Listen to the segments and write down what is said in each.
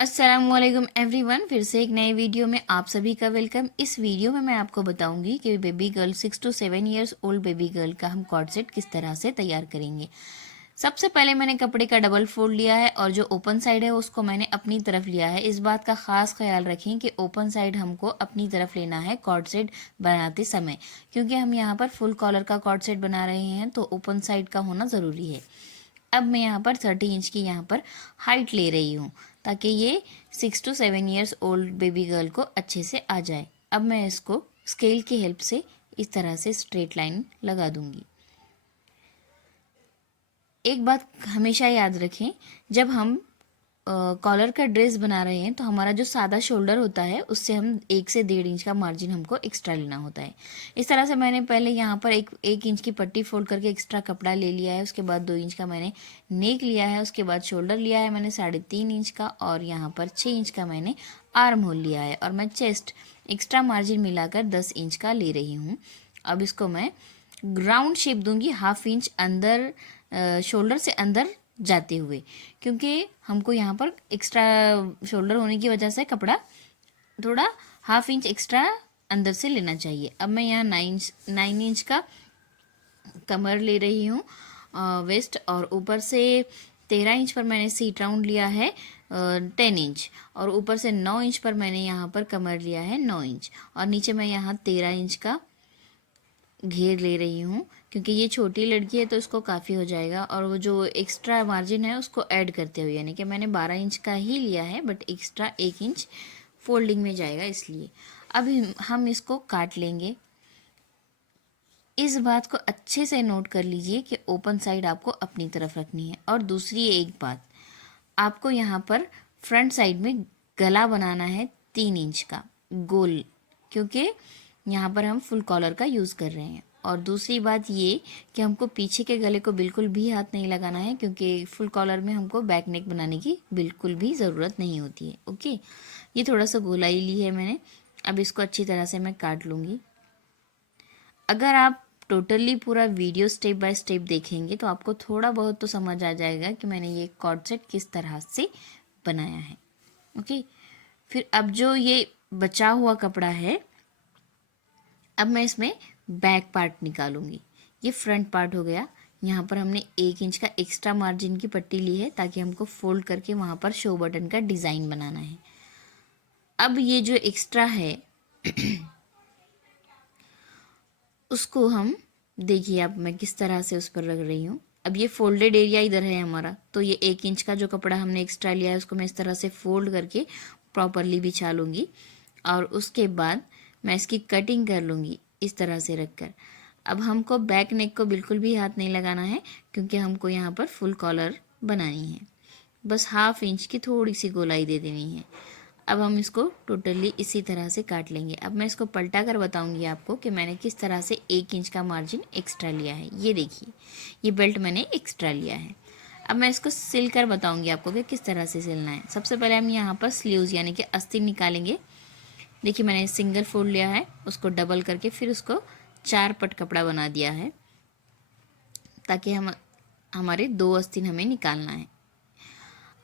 अस्सलामुअलैकुम एवरीवन, फिर से एक नए वीडियो में आप सभी का वेलकम। इस वीडियो में मैं आपको बताऊंगी कि baby girl 6 to 7 years old baby girl का हम कॉर्ड सेट किस तरह से तैयार करेंगे। सबसे पहले मैंने कपड़े का डबल फोल्ड लिया है और जो ओपन साइड है उसको मैंने अपनी तरफ लिया है। इस बात का खास ख्याल रखें कि ओपन साइड हमको अपनी तरफ लेना है कॉर्ड सेट बनाते समय, क्योंकि हम यहाँ पर फुल कॉलर का कॉर्ड सेट बना रहे हैं तो ओपन साइड का होना ज़रूरी है। अब मैं यहाँ पर 30 इंच की यहाँ पर हाइट ले रही हूँ ताकि ये 6 to 7 years old baby girl को अच्छे से आ जाए। अब मैं इसको स्केल की हेल्प से इस तरह से स्ट्रेट लाइन लगा दूंगी। एक बात हमेशा याद रखें, जब हम कॉलर का ड्रेस बना रहे हैं तो हमारा जो सादा शोल्डर होता है उससे हम 1 से 1.5 इंच का मार्जिन हमको एक्स्ट्रा लेना होता है। इस तरह से मैंने पहले यहाँ पर एक इंच की पट्टी फोल्ड करके एक्स्ट्रा कपड़ा ले लिया है। उसके बाद 2 इंच का मैंने नेक लिया है। उसके बाद शोल्डर लिया है मैंने 3.5 इंच का और यहाँ पर 6 इंच का मैंने आर्म होल लिया है और मैं चेस्ट एक्स्ट्रा मार्जिन मिलाकर 10 इंच का ले रही हूँ। अब इसको मैं राउंड शेप दूंगी 1/2 इंच अंदर, शोल्डर से अंदर जाते हुए, क्योंकि हमको यहाँ पर एक्स्ट्रा शोल्डर होने की वजह से कपड़ा थोड़ा 1/2 इंच एक्स्ट्रा अंदर से लेना चाहिए। अब मैं यहाँ 9 इंच का कमर ले रही हूँ वेस्ट, और ऊपर से 13 इंच पर मैंने सीट राउंड लिया है 10 इंच, और ऊपर से 9 इंच पर मैंने यहाँ पर कमर लिया है 9 इंच, और नीचे मैं यहाँ 13 इंच का घेर ले रही हूँ क्योंकि ये छोटी लड़की है तो इसको काफ़ी हो जाएगा। और वो जो एक्स्ट्रा मार्जिन है उसको ऐड करते हुए, यानी कि मैंने 12 इंच का ही लिया है बट एक्स्ट्रा 1 इंच फोल्डिंग में जाएगा इसलिए। अब हम इसको काट लेंगे। इस बात को अच्छे से नोट कर लीजिए कि ओपन साइड आपको अपनी तरफ रखनी है। और दूसरी एक बात, आपको यहाँ पर फ्रंट साइड में गला बनाना है 3 इंच का गोल, क्योंकि यहाँ पर हम फुल कॉलर का यूज़ कर रहे हैं। और दूसरी बात ये कि हमको पीछे के गले को बिल्कुल भी हाथ नहीं लगाना है, क्योंकि फुल कॉलर में हमको बैक नेक बनाने की बिल्कुल भी ज़रूरत नहीं होती है। ओके, ये थोड़ा सा गोलाई ली है मैंने। अब इसको अच्छी तरह से मैं काट लूँगी। अगर आप टोटली पूरा वीडियो स्टेप बाय स्टेप देखेंगे तो आपको थोड़ा बहुत तो समझ आ जाएगा कि मैंने ये कॉर्ड सेट किस तरह से बनाया है। ओके, फिर अब जो ये बचा हुआ कपड़ा है, अब मैं इसमें बैक पार्ट निकालूंगी। ये फ्रंट पार्ट हो गया। यहाँ पर हमने 1 इंच का एक्स्ट्रा मार्जिन की पट्टी ली है ताकि हमको फोल्ड करके वहाँ पर शो बटन का डिज़ाइन बनाना है। अब ये जो एक्स्ट्रा है उसको हम, देखिए अब मैं किस तरह से उस पर रख रही हूँ। अब ये फोल्डेड एरिया इधर है हमारा, तो ये 1 इंच का जो कपड़ा हमने एक्स्ट्रा लिया है उसको मैं इस तरह से फोल्ड करके प्रॉपरली बिछा लूँगी, और उसके बाद मैं इसकी कटिंग कर लूँगी इस तरह से रखकर। अब हमको बैक नेक को बिल्कुल भी हाथ नहीं लगाना है, क्योंकि हमको यहाँ पर फुल कॉलर बनानी है। बस 1/2 इंच की थोड़ी सी गोलाई दे देनी है। अब हम इसको टोटली इसी तरह से काट लेंगे। अब मैं इसको पलटा कर बताऊंगी आपको कि मैंने किस तरह से 1 इंच का मार्जिन एक्स्ट्रा लिया है। ये देखिए, ये बेल्ट मैंने एक्स्ट्रा लिया है। अब मैं इसको सिल कर बताऊंगी आपको कि किस तरह से सिलना है। सबसे पहले हम यहाँ पर स्लीव्स यानी कि आस्तीन निकालेंगे। देखिए मैंने सिंगल फोल्ड लिया है, उसको डबल करके फिर उसको 4 पट कपड़ा बना दिया है ताकि हमारे 2 आस्तीन हमें निकालना है।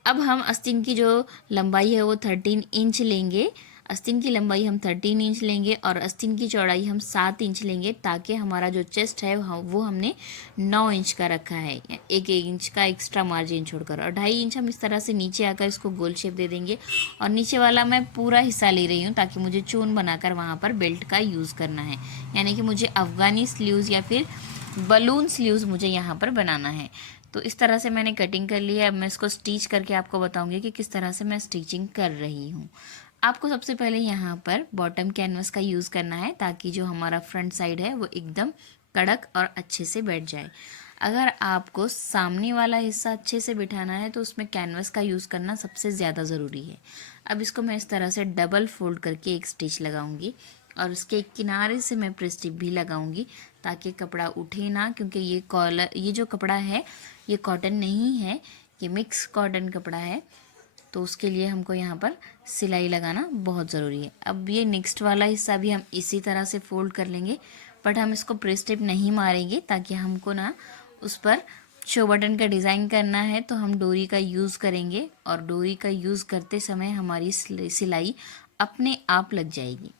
अब हम आस्तीन की जो लंबाई है वो 13 इंच लेंगे। आस्तीन की लंबाई हम 13 इंच लेंगे और आस्तीन की चौड़ाई हम 7 इंच लेंगे, ताकि हमारा जो चेस्ट है वो हमने 9 इंच का रखा है, 1 इंच का एक्स्ट्रा मार्जिन छोड़कर। और 2.5 इंच हम इस तरह से नीचे आकर इसको गोल शेप दे देंगे। और नीचे वाला मैं पूरा हिस्सा ले रही हूँ ताकि मुझे चून बनाकर वहाँ पर बेल्ट का यूज़ करना है, यानी कि मुझे अफ़गानी स्लीव्स या फिर बलून स्लीव्स मुझे यहाँ पर बनाना है। तो इस तरह से मैंने कटिंग कर ली है। अब मैं इसको स्टिच करके आपको बताऊंगी कि किस तरह से मैं स्टिचिंग कर रही हूँ। आपको सबसे पहले यहाँ पर बॉटम कैनवस का यूज़ करना है ताकि जो हमारा फ्रंट साइड है वो एकदम कड़क और अच्छे से बैठ जाए। अगर आपको सामने वाला हिस्सा अच्छे से बिठाना है तो उसमें कैनवस का यूज़ करना सबसे ज़्यादा ज़रूरी है। अब इसको मैं इस तरह से डबल फोल्ड करके एक स्टिच लगाऊंगी और उसके किनारे से मैं प्रेस टिप भी लगाऊंगी ताकि कपड़ा उठे ना, क्योंकि ये जो कपड़ा है ये कॉटन नहीं है, ये मिक्स कॉटन कपड़ा है, तो उसके लिए हमको यहाँ पर सिलाई लगाना बहुत ज़रूरी है। अब ये नेक्स्ट वाला हिस्सा भी हम इसी तरह से फोल्ड कर लेंगे, बट हम इसको प्रेस टिप नहीं मारेंगे ताकि हमको ना उस पर शो बटन का डिज़ाइन करना है तो हम डोरी का यूज़ करेंगे और डोरी का यूज़ करते समय हमारी सिलाई अपने आप लग जाएगी।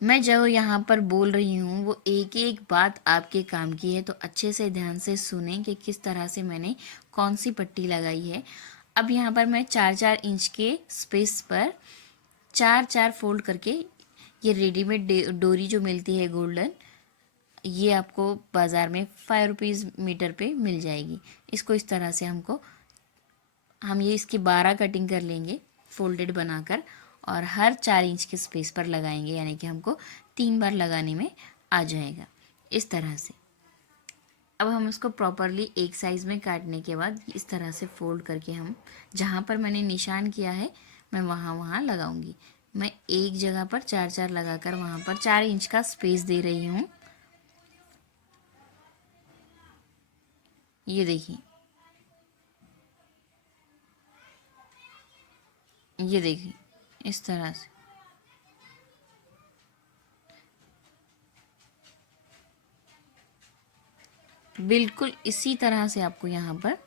मैं जो यहाँ पर बोल रही हूँ वो एक एक बात आपके काम की है, तो अच्छे से ध्यान से सुने कि किस तरह से मैंने कौन सी पट्टी लगाई है। अब यहाँ पर मैं 4-4 इंच के स्पेस पर 4-4 फोल्ड करके, ये रेडीमेड डोरी जो मिलती है गोल्डन, ये आपको बाज़ार में 5 रुपीज़ मीटर पे मिल जाएगी। इसको इस तरह से हम ये इसकी 12 कटिंग कर लेंगे फोल्डेड बनाकर, और हर 4 इंच के स्पेस पर लगाएंगे, यानी कि हमको 3 बार लगाने में आ जाएगा इस तरह से। अब हम इसको प्रॉपरली एक साइज़ में काटने के बाद इस तरह से फोल्ड करके हम जहाँ पर मैंने निशान किया है मैं वहाँ वहाँ लगाऊंगी। मैं एक जगह पर 4-4 लगाकर वहाँ पर 4 इंच का स्पेस दे रही हूँ। ये देखिए, ये देखिए इस तरह से। बिल्कुल इसी तरह से आपको यहाँ पर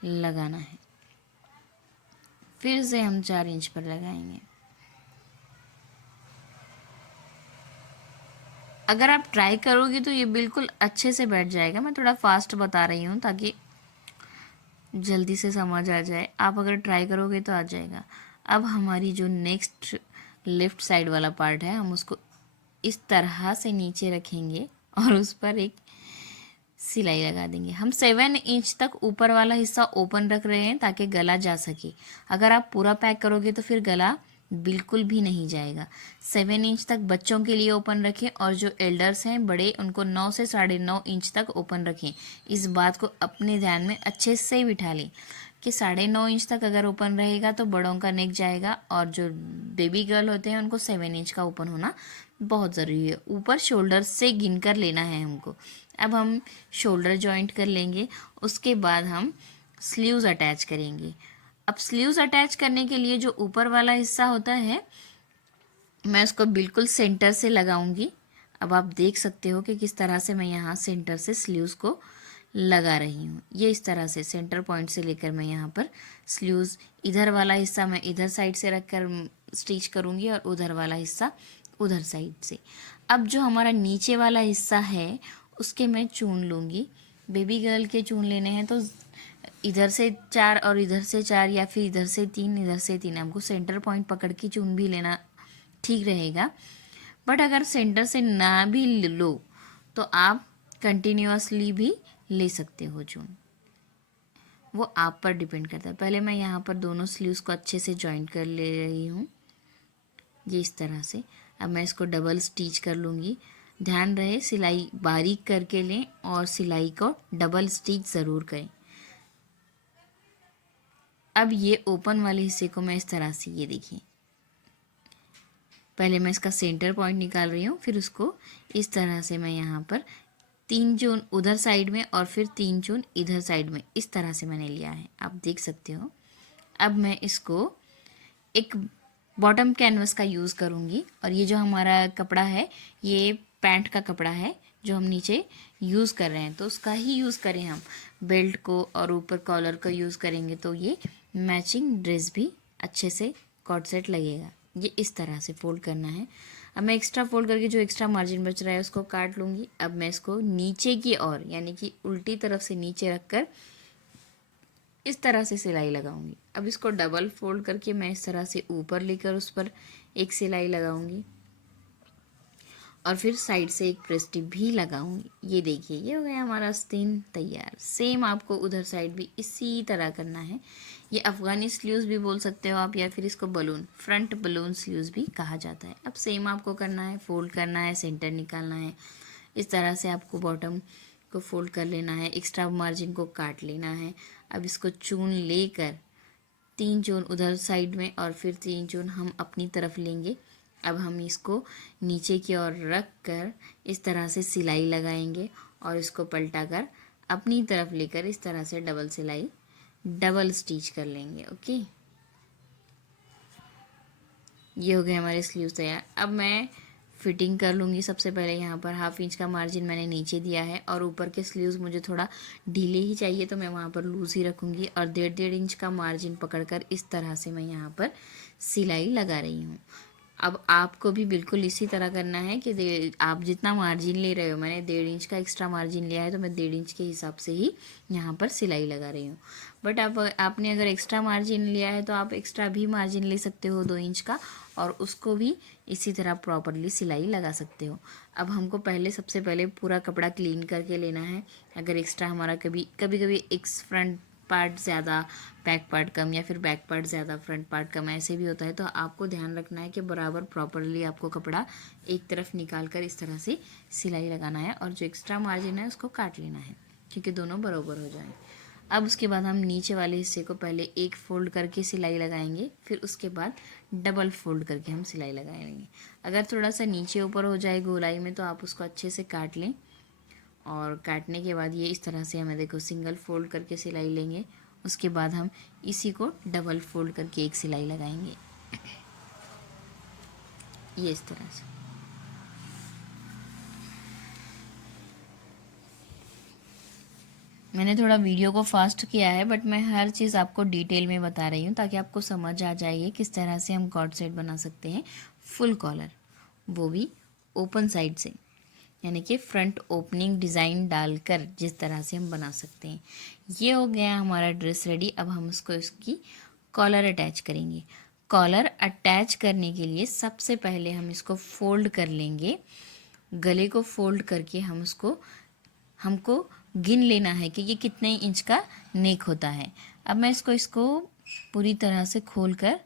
लगाना है। फिर से हम 4 इंच पर लगाएंगे। अगर आप ट्राई करोगे तो ये बिल्कुल अच्छे से बैठ जाएगा। मैं थोड़ा फास्ट बता रही हूँ ताकि जल्दी से समझ आ जाए। आप अगर ट्राई करोगे तो आ जाएगा। अब हमारी जो नेक्स्ट लेफ्ट साइड वाला पार्ट है, हम उसको इस तरह से नीचे रखेंगे और उस पर एक सिलाई लगा देंगे। हम 7 इंच तक ऊपर वाला हिस्सा ओपन रख रहे हैं ताकि गला जा सके। अगर आप पूरा पैक करोगे तो फिर गला बिल्कुल भी नहीं जाएगा। 7 इंच तक बच्चों के लिए ओपन रखें, और जो एल्डर्स हैं बड़े, उनको 9 से 9.5 इंच तक ओपन रखें। इस बात को अपने ध्यान में अच्छे से बिठा लें कि 9.5 इंच तक अगर ओपन रहेगा तो बड़ों का नेक जाएगा, और जो बेबी गर्ल होते हैं उनको 7 इंच का ओपन होना बहुत ज़रूरी है। ऊपर शोल्डर से गिन कर लेना है हमको। अब हम शोल्डर जॉइंट कर लेंगे, उसके बाद हम स्लीव्स अटैच करेंगे। अब स्लीव्स अटैच करने के लिए जो ऊपर वाला हिस्सा होता है, मैं उसको बिल्कुल सेंटर से लगाऊंगी। अब आप देख सकते हो कि किस तरह से मैं यहाँ सेंटर से स्लीव्स को लगा रही हूँ। ये इस तरह से सेंटर पॉइंट से लेकर मैं यहाँ पर स्लीव्स, इधर वाला हिस्सा मैं इधर साइड से रख कर स्टिच करूँगी और उधर वाला हिस्सा उधर साइड से। अब जो हमारा नीचे वाला हिस्सा है उसके मैं चून लूँगी। बेबी गर्ल के चून लेने हैं तो इधर से 4 और इधर से 4, या फिर इधर से 3 इधर से 3, हमको सेंटर पॉइंट पकड़ के चून भी लेना ठीक रहेगा। बट अगर सेंटर से ना भी लो तो आप कंटिन्यूअसली भी ले सकते हो चून, वो आप पर डिपेंड करता है। पहले मैं यहाँ पर दोनों स्लीव्स को अच्छे से जॉइंट कर ले रही हूँ, ये इस तरह से। अब मैं इसको डबल स्टिच कर लूँगी। ध्यान रहे सिलाई बारीक करके लें और सिलाई को डबल स्टिच ज़रूर करें। अब ये ओपन वाले हिस्से को मैं इस तरह से, ये देखिए, पहले मैं इसका सेंटर पॉइंट निकाल रही हूँ, फिर उसको इस तरह से मैं यहाँ पर 3 चून उधर साइड में और फिर 3 चून इधर साइड में, इस तरह से मैंने लिया है, आप देख सकते हो। अब मैं इसको एक बॉटम कैनवस का यूज़ करूँगी, और ये जो हमारा कपड़ा है ये पैंट का कपड़ा है जो हम नीचे यूज़ कर रहे हैं, तो उसका ही यूज़ करें हम। बेल्ट को और ऊपर कॉलर को यूज़ करेंगे तो ये मैचिंग ड्रेस भी अच्छे से कॉर्ड सेट लगेगा। ये इस तरह से फोल्ड करना है। अब मैं एक्स्ट्रा फोल्ड करके जो एक्स्ट्रा मार्जिन बच रहा है उसको काट लूँगी। अब मैं इसको नीचे की ओर, यानी कि उल्टी तरफ से नीचे रखकर इस तरह से सिलाई लगाऊंगी। अब इसको डबल फोल्ड करके मैं इस तरह से ऊपर लेकर उस पर एक सिलाई लगाऊंगी, और फिर साइड से एक प्रेस टिप भी लगाऊंगी। ये देखिए, ये हो गया हमारा आस्तीन तैयार। सेम आपको उधर साइड भी इसी तरह करना है। ये अफ़गानी स्लीव्स भी बोल सकते हो आप, या फिर इसको बलून, फ्रंट बलून स्लीव्स भी कहा जाता है। अब सेम आपको करना है, फोल्ड करना है, सेंटर निकालना है, इस तरह से आपको बॉटम को फोल्ड कर लेना है, एक्स्ट्रा मार्जिन को काट लेना है। अब इसको चून लेकर 3 चून उधर साइड में और फिर 3 चून हम अपनी तरफ लेंगे। अब हम इसको नीचे की ओर रख कर इस तरह से सिलाई लगाएंगे, और इसको पलटा कर अपनी तरफ लेकर इस तरह से डबल सिलाई, डबल स्टिच कर लेंगे। ओके, ये हो गए हमारे स्लीव्स तैयार। अब मैं फिटिंग कर लूँगी। सबसे पहले यहाँ पर 1/2 इंच का मार्जिन मैंने नीचे दिया है और ऊपर के स्लीव्स मुझे थोड़ा ढीले ही चाहिए, तो मैं वहाँ पर लूज़ ही रखूँगी और 1.5 इंच का मार्जिन पकड़कर इस तरह से मैं यहाँ पर सिलाई लगा रही हूँ। अब आपको भी बिल्कुल इसी तरह करना है कि आप जितना मार्जिन ले रहे हो, मैंने 1.5 इंच का एक्स्ट्रा मार्जिन लिया है तो मैं 1.5 इंच के हिसाब से ही यहाँ पर सिलाई लगा रही हूँ। बट आपने अगर एक्स्ट्रा मार्जिन लिया है तो आप एक्स्ट्रा भी मार्जिन ले सकते हो 2 इंच का, और उसको भी इसी तरह प्रॉपरली सिलाई लगा सकते हो। अब हमको सबसे पहले पूरा कपड़ा क्लीन करके लेना है। अगर एक्स्ट्रा हमारा कभी कभी एक फ्रंट पार्ट ज़्यादा बैक पार्ट कम, या फिर बैक पार्ट ज़्यादा फ्रंट पार्ट कम, ऐसे भी होता है, तो आपको ध्यान रखना है कि बराबर प्रॉपरली आपको कपड़ा एक तरफ निकाल कर इस तरह से सिलाई लगाना है और जो एक्स्ट्रा मार्जिन है उसको काट लेना है, क्योंकि दोनों बराबर हो जाएं। अब उसके बाद हम नीचे वाले हिस्से को पहले एक फ़ोल्ड करके सिलाई लगाएंगे, फिर उसके बाद डबल फ़ोल्ड करके हम सिलाई लगाएंगे। अगर थोड़ा सा नीचे ऊपर हो जाए गोलाई में तो आप उसको अच्छे से काट लें, और काटने के बाद ये इस तरह से हमें देखो सिंगल फ़ोल्ड करके सिलाई लेंगे। उसके बाद हम इसी को डबल फ़ोल्ड करके एक सिलाई लगाएंगे, ये इस तरह से। मैंने थोड़ा वीडियो को फास्ट किया है, बट मैं हर चीज़ आपको डिटेल में बता रही हूँ ताकि आपको समझ आ जाए किस तरह से हम कॉर्ड सेट बना सकते हैं फुल कॉलर, वो भी ओपन साइड से, यानी कि फ्रंट ओपनिंग डिज़ाइन डालकर जिस तरह से हम बना सकते हैं। ये हो गया हमारा ड्रेस रेडी। अब हम इसकी कॉलर अटैच करेंगे। कॉलर अटैच करने के लिए सबसे पहले हम इसको फोल्ड कर लेंगे। गले को फोल्ड करके हमको गिन लेना है कि ये कितने इंच का नेक होता है। अब मैं इसको पूरी तरह से खोल कर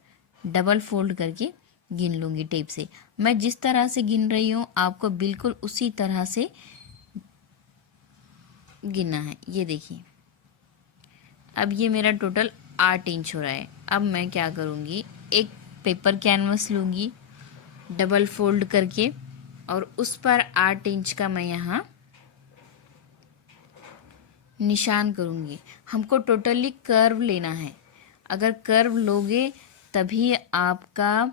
डबल फोल्ड करके गिन लूँगी टेप से। मैं जिस तरह से गिन रही हूँ आपको बिल्कुल उसी तरह से गिनना है। ये देखिए, अब ये मेरा टोटल 8 इंच हो रहा है। अब मैं क्या करूँगी, एक पेपर कैनवस लूँगी डबल फोल्ड करके, और उस पर 8 इंच का मैं यहाँ निशान करूँगी। हमको टोटली कर्व लेना है। अगर कर्व लोगे तभी आपका,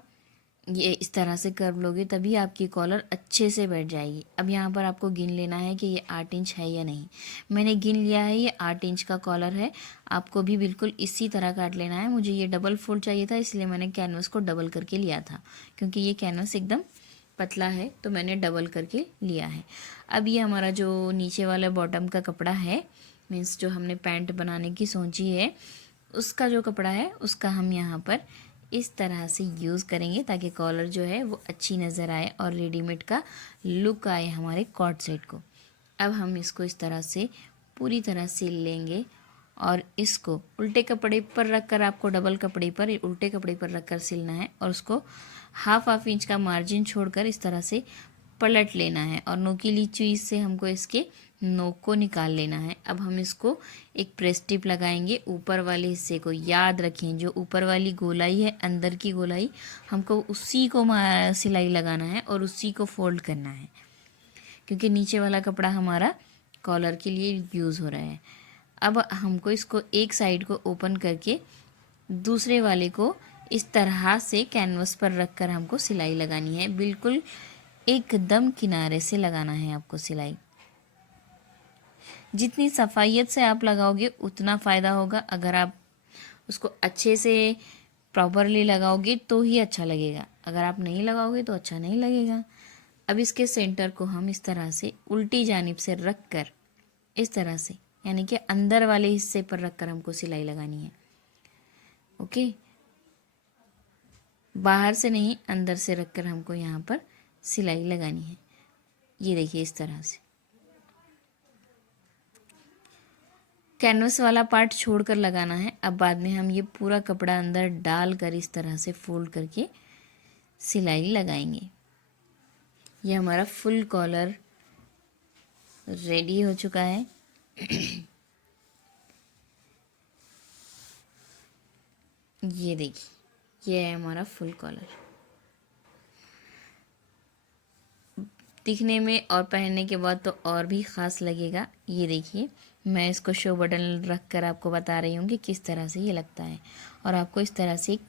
ये इस तरह से कर्व लोगे तभी आपकी कॉलर अच्छे से बैठ जाएगी। अब यहाँ पर आपको गिन लेना है कि ये 8 इंच है या नहीं। मैंने गिन लिया है, ये 8 इंच का कॉलर है। आपको भी बिल्कुल इसी तरह काट लेना है। मुझे ये डबल फोल्ड चाहिए था, इसलिए मैंने कैनवस को डबल करके लिया था, क्योंकि ये कैनवस एकदम पतला है तो मैंने डबल करके लिया है। अब ये हमारा जो नीचे वाला बॉटम का कपड़ा है, मीन्स जो हमने पैंट बनाने की सोची है, उसका जो कपड़ा है उसका हम यहाँ पर इस तरह से यूज़ करेंगे ताकि कॉलर जो है वो अच्छी नज़र आए और रेडीमेड का लुक आए हमारे कॉर्ड सेट को। अब हम इसको इस तरह से पूरी तरह सिल लेंगे, और इसको उल्टे कपड़े पर रखकर, आपको डबल कपड़े पर उल्टे कपड़े पर रखकर सिलना है, और उसको हाफ इंच का मार्जिन छोड़कर इस तरह से पलट लेना है, और नोकीली चीज़ से हमको इसके नोक को निकाल लेना है। अब हम इसको एक प्रेस टिप लगाएंगे ऊपर वाले हिस्से को। याद रखें, जो ऊपर वाली गोलाई है, अंदर की गोलाई, हमको उसी को सिलाई लगाना है और उसी को फोल्ड करना है, क्योंकि नीचे वाला कपड़ा हमारा कॉलर के लिए यूज़ हो रहा है। अब हमको इसको एक साइड को ओपन करके दूसरे वाले को इस तरह से कैनवस पर रखकर हमको सिलाई लगानी है। बिल्कुल एकदम किनारे से लगाना है आपको सिलाई। जितनी सफाइयत से आप लगाओगे उतना फ़ायदा होगा। अगर आप उसको अच्छे से प्रॉपरली लगाओगे तो ही अच्छा लगेगा, अगर आप नहीं लगाओगे तो अच्छा नहीं लगेगा। अब इसके सेंटर को हम इस तरह से उल्टी जानिब से रख कर, इस तरह से, यानी कि अंदर वाले हिस्से पर रख कर हमको सिलाई लगानी है। ओके, बाहर से नहीं, अंदर से रख कर हमको यहाँ पर सिलाई लगानी है। ये देखिए, इस तरह से कैनवस वाला पार्ट छोड़कर लगाना है। अब बाद में हम ये पूरा कपड़ा अंदर डाल कर इस तरह से फोल्ड करके सिलाई लगाएंगे। ये हमारा फुल कॉलर रेडी हो चुका है। ये देखिए, ये है हमारा फुल कॉलर। दिखने में और पहनने के बाद तो और भी ख़ास लगेगा। ये देखिए, मैं इसको शो बटन रख कर आपको बता रही हूँ कि किस तरह से ये लगता है, और आपको इस तरह से एक